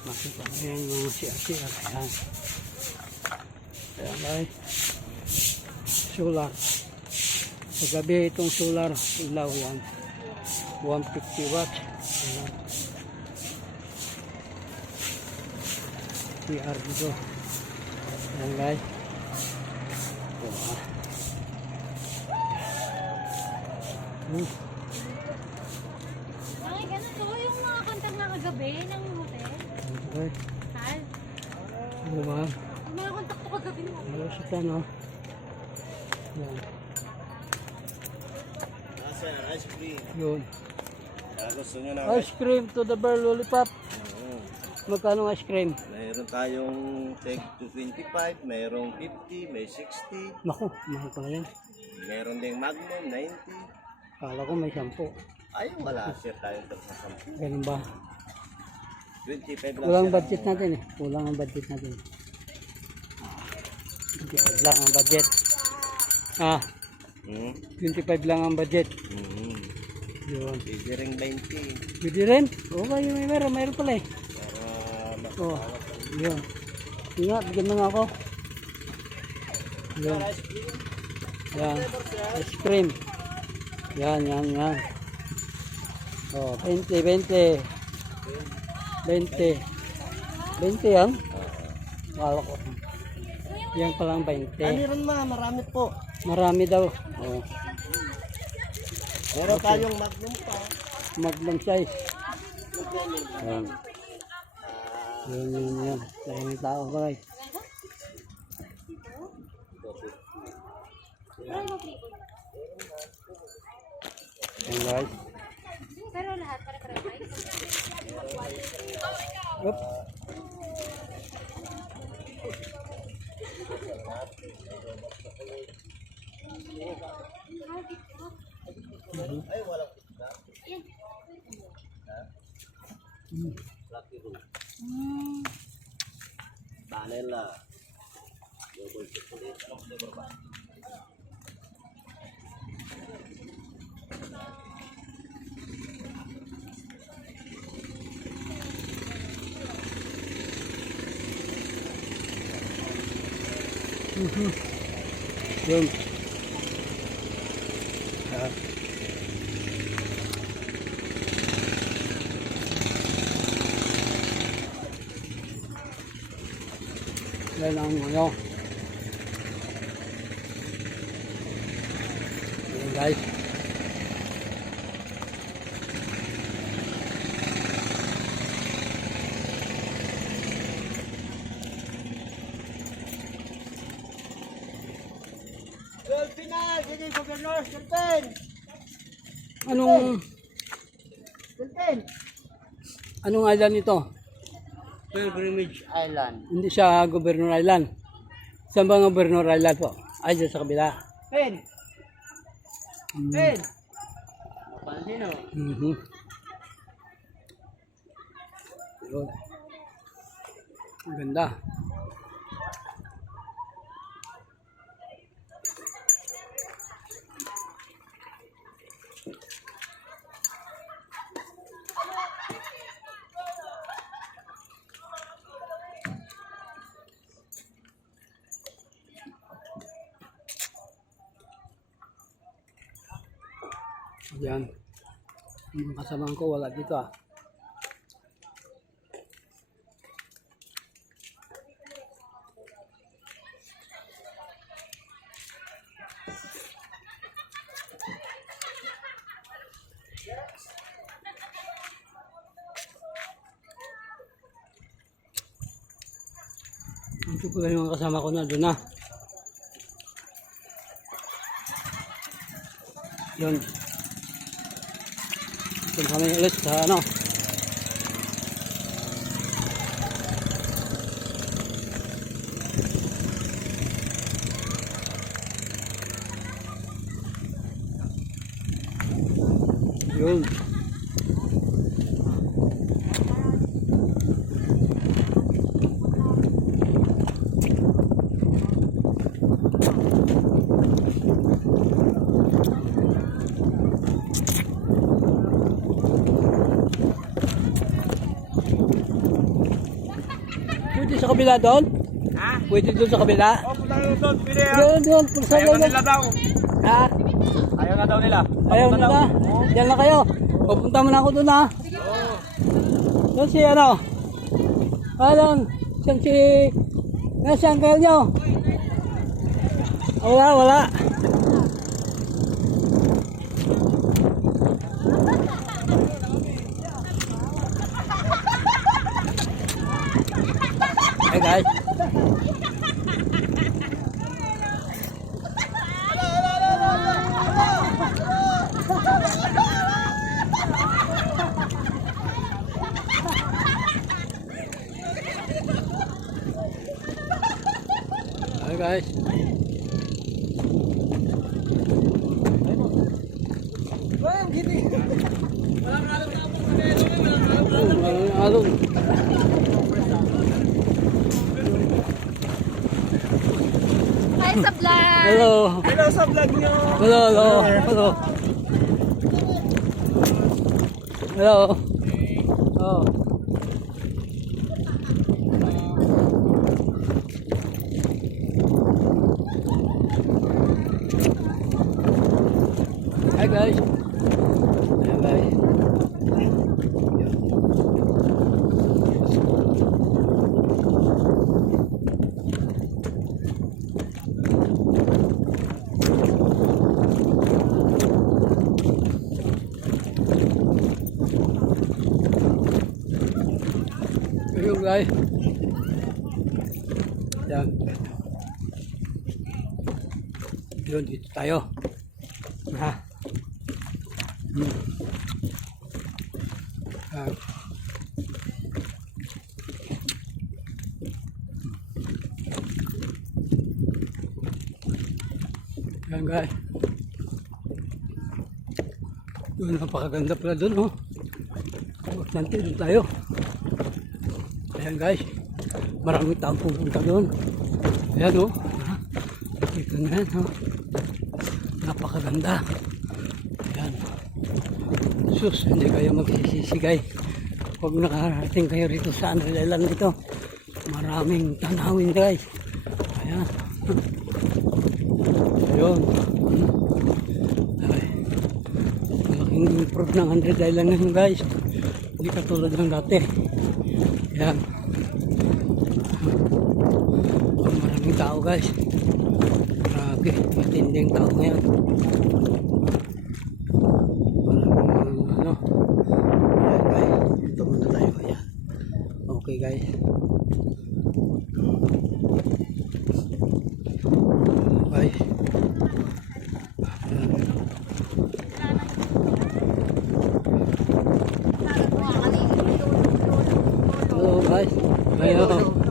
Makita mo yan yung mga siya-siya. Ayan. Ayan guys. Solar. Sa gabi itong solar, ilaw yan. 150 watts. Ayan. PR dito. Ayan guys. Ay, ganun to. Yung mga kantang na kagabi ng hotel. Okay. Sal. Ano ba? Yung mga kontak to kagabi ng hotel. Ano sa tano? Yan. Nasa ice cream. Yun. Gusto nyo na Ice cream to the bar lollipop. Magkano ice cream? Mayroon tayong tag 225, mayroong 50, may 60. Naku, mahal pala yan. Mayroon ding Magnum 90. Kala ko may 10. Ay, wala share tayo sa 10. Ganun ba? 25 lang. Kulang siya. budget natin eh. Kulang ang budget natin. 25 lang ang budget. Ah, Hmm. 25 lang ang budget. Hmm. Yun. Pwede ring 20. Pwede rin? Oo ba, yung mayroon pala eh. Para Oo. Yun. Ingat, bigyan mo nga ako. Yun. ice cream. Yan. Ice cream. Yan. Oh, 20. 20 yan? Wala ko. Yan palang 20. Mayroon marami po. Marami daw. Oh, Meron tayong Magnum pa. Magnum size. Yan. Yan. Kaya may tao guys. Yan guys. Pero lahat, para-para guys. Up. Ay, walang pizza. Lucky Room. Vanilla. Double chocolate. Anong flavor ba? Yun. Yan. Yan ang ano. Yan guys. Delpina! Dito yung Governor! Delpin! Anong island ito? Pilgrimage Island. Hindi siya Governor Island. Saan ba ang Governor Island po? Ay, dyan sa kabila. Pin! Hmm. Pin! Mapansin o. Mhm. Yun. Ang ganda. Yan. Yung kasamang ko wala dito ah. Ito pala yung kasama ko na doon na. Yun. Ito kami ulit sa ano. Yun. Pwede sa kabila doon? Ha? Pwede doon sa kabila? Oh, punta na doon, pili ha. Doon, sa Ayaw na nila daw. Ha? Ayaw na daw nila. Ayaw na na. Diyan na kayo. Pupunta mo na ako doon ha. Doon si ano? Alam, saan si... Nasaan kayo nyo? Wala. Hey guys. Hi guys. Walang alon. Hi sa vlog! Hello. Hello sa vlog nyo. Hello. Oh. Hi guys. Ayun guys. Yan. Yun, dito tayo. Ha. Ah. Yan guys. Doon, napakaganda pala doon, oh. Nanti doon tayo. Ayan guys, maraming taong pupunta doon. Ayan o, dito na yan o. Napakaganda. Ayan. Sus, hindi kayo magsisisigay. Huwag nakarating kayo rito sa Unreal Island dito. Maraming tanawin guys. Ayan. Ayun. Ay. Malaking improve ng Unreal Island ngayon guys. Hindi katulad ng dati. Ayan. Maraming tao guys. Grabe, matinding tao ngayon. Maraming ano. Ayan guys, dito muna tayo. Ayan. Okay guys. Guys. Hello guys. Hello.